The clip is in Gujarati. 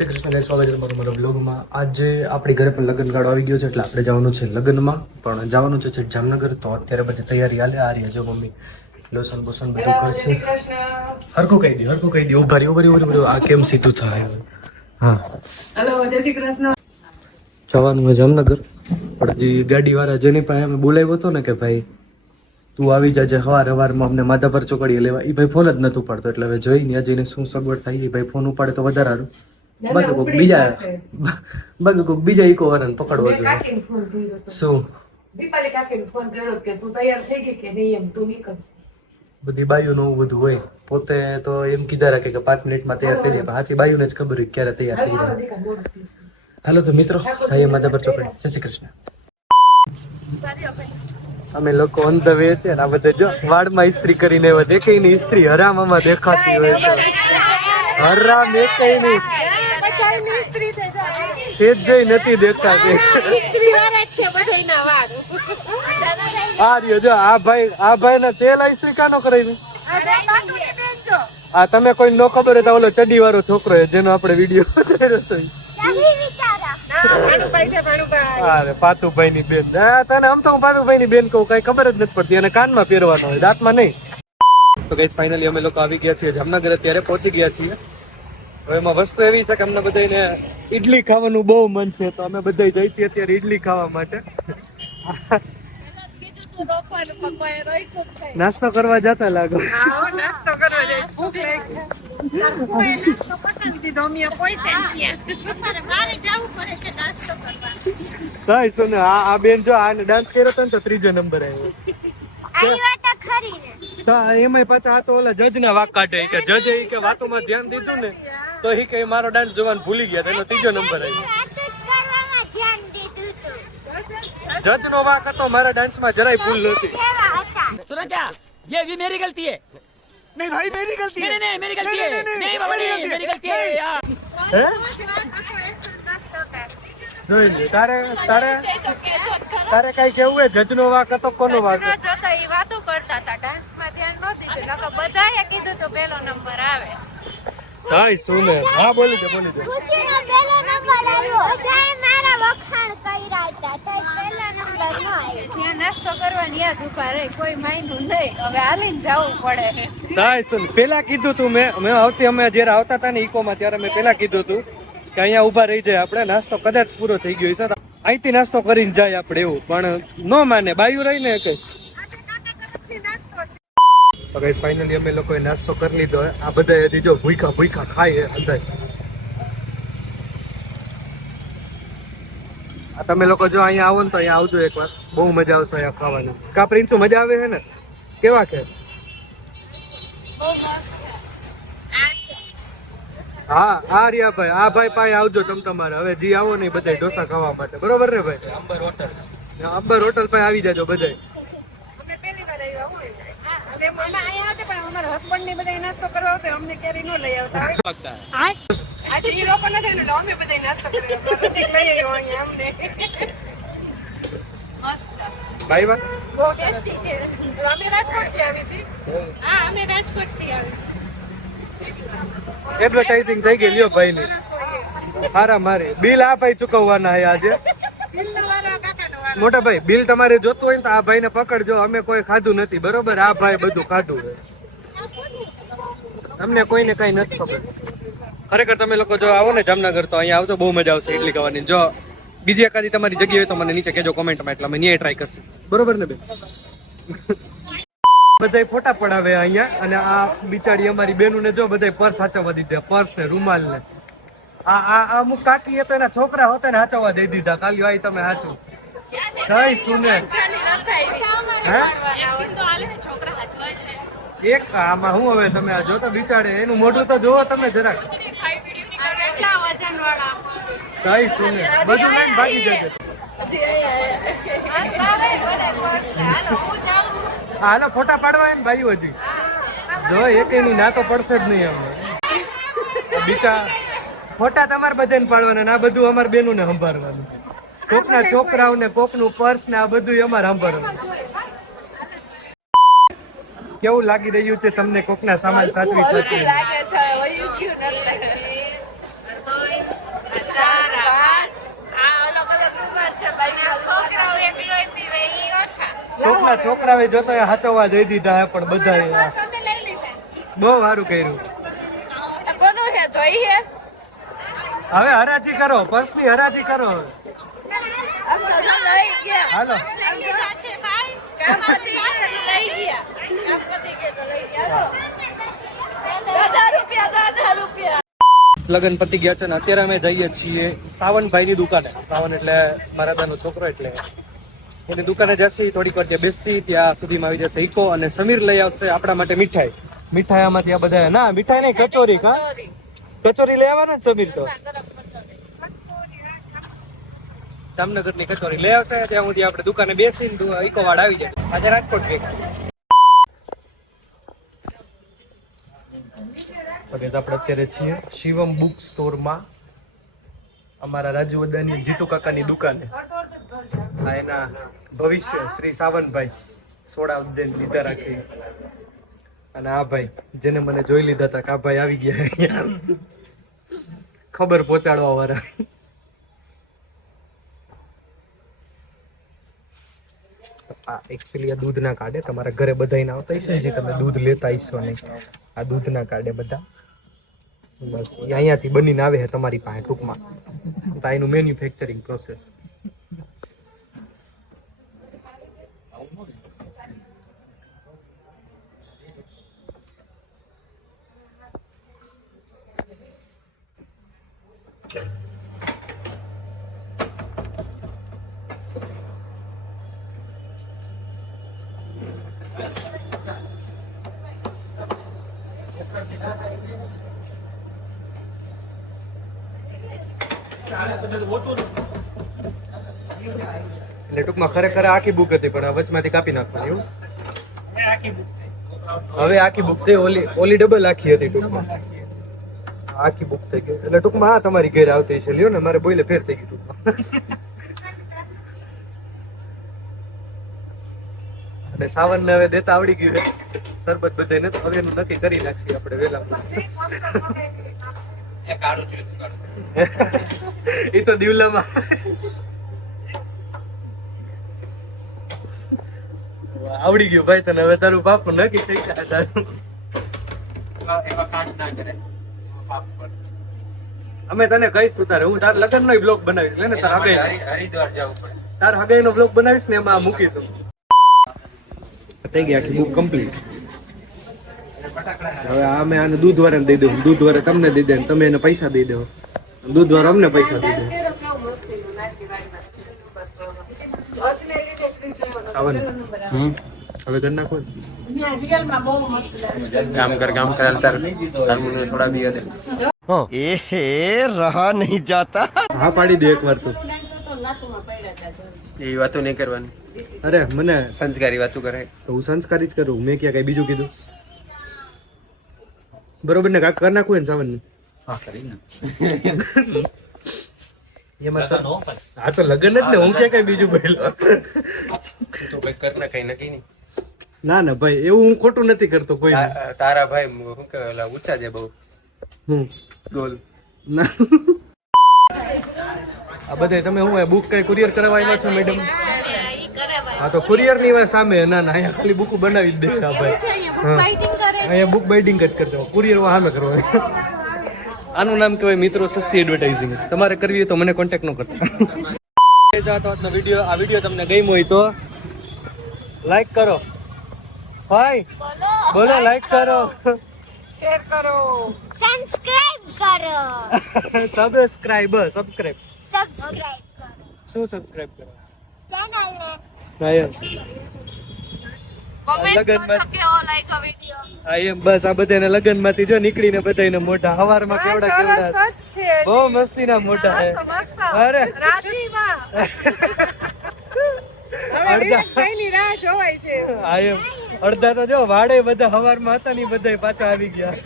જય કૃષ્ણ ગાઈસ, સ્વાગત છે તમારું મારા બ્લોગમાં. આજે આપણી ઘરે પણ લગ્ન ગાળો આવી ગયો છે એટલે આપણે જવાનું છે લગ્નમાં, પણ જવાનું છે જામનગર. તો અત્યારે બધી તૈયારી હાલે આ રહી. જો મમ્મી લોસન બોસન બધું કરશે. હરખું કહી દે ઉભા આ કેમ સીધું થાય. હા હેલો, જય શ્રી કૃષ્ણ. જવાનું છે જામનગર, પણ હજી ગાડી વાળા જેની પાસે અમે બોલાવ્યો હતો ને કે ભાઈ તું આવી જાજે સવારમાં અમને માધાપર ચોકડીએ લેવા, એ ભાઈ ફોન જ નતું પાડતો. એટલે હવે જોઈને હજી શું સગવડ થાય. એ ભાઈ ફોન ઉપાડે તો વધારે સારું. બાકી કોઈક બીજા ઈકો વાળાને પકડવો જોઈએ. શું દીપાલી કાકીને ફોન કર્યો કે તું તૈયાર થઈ ગઈ કે નહીં, એમ તું નીકળશે. બધી બાયુનું બધું હોય. પોતે તો એમ કીધા રાખે કે 5 મિનિટમાં તૈયાર થઈ જાય, પણ હાથી બાયુને જ ખબર હોય ક્યારે તૈયાર થઈ જાય. હાલો તો મિત્રો, જઈએ માધાપર ચોકડી. જય શ્રી કૃષ્ણ. અમે લોકો ઓન ધ વે છે. આ બધા જો વાળમાં ઇસ્ત્રી કરીને એવા દેખાય ની ઇસ્ત્રી હરામમાં દેખાતી હોય. હરામ એકેય ની સેજ જોઈ નથી દેખાતી. આ રહ્યો જો આ ભાઈ ના તેલ ઇસ્ત્રી કાનો કરાવી. આ તમે કોઈ નો ખબર હોય તો ઓલો ચડી વાળો છોકરો જેનો આપણે વિડીયો ઉતાર્યો હતો. અરે પાતુભાઈ ની બેન. તને આમ તો હું પાતુભાઈ ની બેન કહું, કઈ ખબર જ નથી પડતી. અને કાનમાં પહેરવાનો હોય, દાંતમાં નહીં. તો ગાઈસ ફાઇનલી અમે લોકો આવી ગયા છીએ જામનગર. અત્યારે પહોંચી ગયા છીએ. હવે એમાં વસ્તુ એવી છે કે અમને બધાને ઈડલી ખાવાનું બહુ મન છે, તો અમે બધા જઈ છીએ અત્યારે ઈડલી ખાવા માટે. નાસ્તો કરવા જતા લાગો. નાસ્તો કરવા જાય, ભૂખ લાગી. કઈ સુને આ બેન જો આને ડાન્સ કર્યો હતો ને તો 3જો નંબર આવ્યો. તો એમાં પાછા આ તો ઓલા જજ ના વાક કાઢે કે જજે કે વાતોમાં ધ્યાન દીધું ને તો એ કે મારો ડાન્સ જોવાનું ભૂલી ગયા, એનો 3જો નંબર આવ્યો. જજ નો વાક હતો, મારા ડાન્સ માં જરાય ભૂલ નહોતી. सुना क्या? ये भी मेरी गलती है. નહીં ભાઈ મેરી ગલતી नहीं नहीं मेरी गलती है. नहीं बाबा नहीं मेरी गलती है यार. હે જોઈ લે. તારે કઈ કેવું હે? જજ નો વાક હતો કોનો વાક? વાતો કરતા હતા, ડાન્સ માં ધ્યાન નહોતું દીધું. નકર બધાએ કીધું તો પહેલો નંબર આવે. કાઈ સુને. હા બોલી દે. ખુશીનો પહેલો નંબર આવ્યો. બધાએ મારા વખાણ કર્યા હતા, તો પહેલો નંબર ન આવ્યો. ત્યાં નાસ્તો કરવાની યાદ ઉભા રહી, કોઈ માયનું નહીં. હવે હાલીને જવું પડે. કાઈ સુન. પેલા કીધું તું મેં આવતી અમે જ્યારે આવતા હતા ને ઇકોમાં ત્યારે મેં પેલા કીધું તું કે અહીંયા ઊભા રહી જાય આપણે, નાસ્તો કદાચ પૂરો થઈ ગયો સર, અહીંથી નાસ્તો કરીને જાય આપણે એવું. પણ ન માને, બાયું રહીને કઈ. તો ગાઈસ ફાઇનલી અમે લોકોએ નાસ્તો કરી લીધો. આ બધા હજી જો ભૂખા ખાય અંદર. આ તમે લોકો જો અહીંયા આવો ને તો અહીંયા આવજો એકવાર, બહુ મજા આવશે અહીંયા ખાવાની. કા પ્રિન્સુ મજા આવે છે ને? કેવા કે? બહુ મસ્ત છે. હા આ રહ્યા ભાઈ, આ ભાઈ પાસે આવજો તમારે. હવે જી આવો ને બધા ઢોસા ખાવા માટે, બરોબર ને ભાઈ? અંબર હોટલ પાસે આવી જાજો બધા. અમે પહેલી વાર આવ્યા હોય એટલે અમે અહીંયા આવતા, પણ અમારા હસબન્ડ ને બધા નાસ્તો કરવા આવતા, અમને ક્યારે ન લઈ આવતા. આજે એ લોકો નથી એટલે અમે બધા નાસ્તો કર્યો. પ્રતિક લઈ આવ્યો અહીંયા અમને. મસ્ત છે. ભાઈ વાત બહુ ટેસ્ટી છે. અમે રાજકોટ થી આવી છીએ. હા, અમે રાજકોટ થી આવી. એડવર્ટાઇઝિંગ થઈ ગઈ લ્યો ભાઈ ની. હારા મારે બિલ આ ભાઈ ચૂકવવાના છે આજે. મોટા ભાઈ બિલ તમારે જોતું હોય ને તો આ ભાઈને પકડજો. અમે કોઈ ખાધું નથી, બરોબર? આ ભાઈ બધું ખાધું છે. અમને કોઈને કઈ નથી ખબર. ખરેખર તમે લોકો જો આવો ને જામનગર તો અહીંયા આવજો, બહુ મજા આવશે ઈડલી ખાવાની. જો બીજી એકાદી તમારી જગ્યા હોય તો મને નીચે કહેજો કોમેન્ટમાં, એટલે અમે ન્યાય ટ્રાય કરશું, બરોબર ને બેન? બધા ફોટા પડાવે અહીંયા. અને આ બિચારી અમારી બેનું ને જો બધા પર્સ સાચવવા દીધા, પર્સ ને રૂમાલ ને. આ અમુક કાકી એ તો એના છોકરા હોતા ને સાચવવા દઈ દીધા. કાલ્યો આવી તમે સાચું કઈ સુને. એક આમાં હું હવે તમે આ જોતો બિચારે એનું મોઢું તો જોવો તમે જરાક. કેટલા વજનવાળા. કઈ સુને બધું લઈને ભાગી જશે. હાલો ફોટા પાડવા એમ ભાઈ હજી જો એક એની ના તો પડશે જ નહીં. અમે બીચા ફોટા તમારે બધાને પાડવાના ને આ બધું અમારે બેનું ને સંભાળવાનું. કોકના છોકરાઓને કોકનું પર્સ ને આ બધું અમારે સંભાળવાનું. કેવું લાગી રહ્યું છે તમને કોકના સામાન સાચવી સાચવી? છોકરાએ જોતો એ હાચવવા દઈ દીધા હે પણ બધા તમે લઈ લીધા બહુ સારું કર્યું. કોનું છે જોઈએ હવે હરાજી કરો, પર્સની હરાજી કરો. આમ તો જો લઈ ગયા હાલો લીધા છે ભાઈ કામ પતી ગયા તો લઈ ગયા કામ પતી ગયા તો લઈ ગયા ₹1000 લગન પતી ગયા છે ને અત્યારે અમે જઈએ છીએ સાવનભાઈની દુકાને. સાવન એટલે મારા દાદાનો છોકરો, એટલે એની દુકાને જશે. થોડીક વાર ત્યાં બેસી, ત્યાં સુધીમાં આવી જશે ઈકો અને સમીર લઈ આવશે આપણા માટે મીઠાઈ. મીઠાઈ આમાંથી આ બધા ના મીઠાઈ નહીં, કચોરી. કચોરી લઈ આવવાના ને સમીર તો જામનગરની કચોરી લઈ આવશે. ત્યાં સુધી આપણે દુકાને બેસીને ઈકો વાળ આવી જાય. આજે રાજકોટ ભેગા આપણે અત્યારે છીએ શિવમ બુક સ્ટોરમાં, અમારા રાજુ વદાની જીતુ કાકાની દુકાને. આ એના ભવિષ્ય શ્રી સાવનભાઈ સોડા ઉદ્દેન લીધા રાખી. અને આ ભાઈ જેને મને જોઈ લીધા હતા કે આ ભાઈ આવી ગયા અહીંયા ખબર પહોંચાડવા વાળા. આ એકચ્યુઅલી આ દૂધના કાઢે તમારા ઘરે બધાને આવતા હશે જે તમે દૂધ લેતા હશો ને, આ દૂધના કાઢે બધા બસ અહીંયાથી બનીને આવે છે તમારી પાસે ટૂંકમાં. તો એનું મેન્યુફેક્ચરિંગ પ્રોસેસ. એટલે ટૂંકમાં ખરેખર આખી બુક હતી પણ વચમાંથી કાપી નાખવાની એવું. હવે આખી બુક થઈ, ઓલી ડબલ આખી હતી ટૂંકમાં. આખી બુક થઈ ગઈ એટલે ટૂંકમાં આ તમારી ઘેર આવતી છે. લ્યો ને મારે બોલે ફેર થઈ ગયું ટૂંકમાં. અને સાવન ને હવે દેતા આવડી ગયું છે શરબત બધાને, તો હવે એનું નક્કી કરી નાખીએ આપણે વેલા. એ તો દિવલામાં આવડી ગયું ભાઈ તને. હવે તારું બાપ નક્કી થઈ જાય તારું. અમે તને કહીશ તું તારે, હું તાર લગ્ન નો બ્લોગ બનાવીશ. લે ને તાર હરિદ્વાર જવું પડે, તાર હગાઈ નો બ્લોગ બનાવીશ ને એમાં મૂકીશું. થઈ ગઈ આખી બુક કમ્પ્લીટ. હવે અમે આને દૂધ વાળાને દઈ દઉં, દૂધ વાળા તમને દઈ દે, તમે એને પૈસા દઈ દો, દૂધ વાળા અમને પૈસા દઈ દે. હવે કરી નાખો. काम कर अलतर मुझे थोड़ा भी याद है ए रहा नहीं जाता. હા પાડી દે એકવાર તો. ये बातों नहीं करवानी, અરે મને संस्कारी बातों करे તો હું સંસ્કારી જ કરું. મેં ક્યાં કઈ બીજું કીધું? બરોબર ને કાક કરી નાખું ને સાવન ને. એમાં આ તો લગન જ ને, હું ક્યાં કઈ બીજું બોલ્યો. तो भाई करना कहीं ना कहीं नहीं. ના ના ભાઈ એવું હું ખોટું નથી કરતો કોઈ. तारा भाई શું કહેવાય ઊંચા છે બહુ હું ગોલ ના આ બધે તમે હું બુક કઈ કુરિયર કરવા આવ્યા છો મેડમ? હા તો કુરિયર ની વાત સામે. ના ના અહીંયા ખાલી બુક બનાવી જ દે આ ભાઈ. અહીંયા બુક બાઇડિંગ જ કરજો, કુરિયર સામે કરવાની. આનું નામ કહેવાય મિત્રો સસ્તી એડવર્ટાઇઝિંગ. તમારે કરવી હોય તો મને કોન્ટેક્ટ ન કરતા. આ વિડીયો તમને ગમ્યો હોય તો લાઈક કરો ભાઈ, બોલો લાઈક કરો, શેર કરો, સબસ્ક્રાઇબ કરો. સબસ્ક્રાઇબ સબસ્ક્રાઇબ કરો શું સબસ્ક્રાઇબ કરો ચેનલ ને. કમેન્ટ કરજો કેવો લાગ્યો વિડિયો. હા એમ બસ આ બધાને લગન માંથી જો નીકળીને બધાને મોઢા હવારમાં કેવડા કેવડા બહુ મસ્તીના મોઢા હે. અરે રાજીમાં હવે કઈની રાહ જોવાય છે. હા એમ અડધા તો જો વાડે બધા હવારમાં હતા ને બધા પાછા આવી ગયા.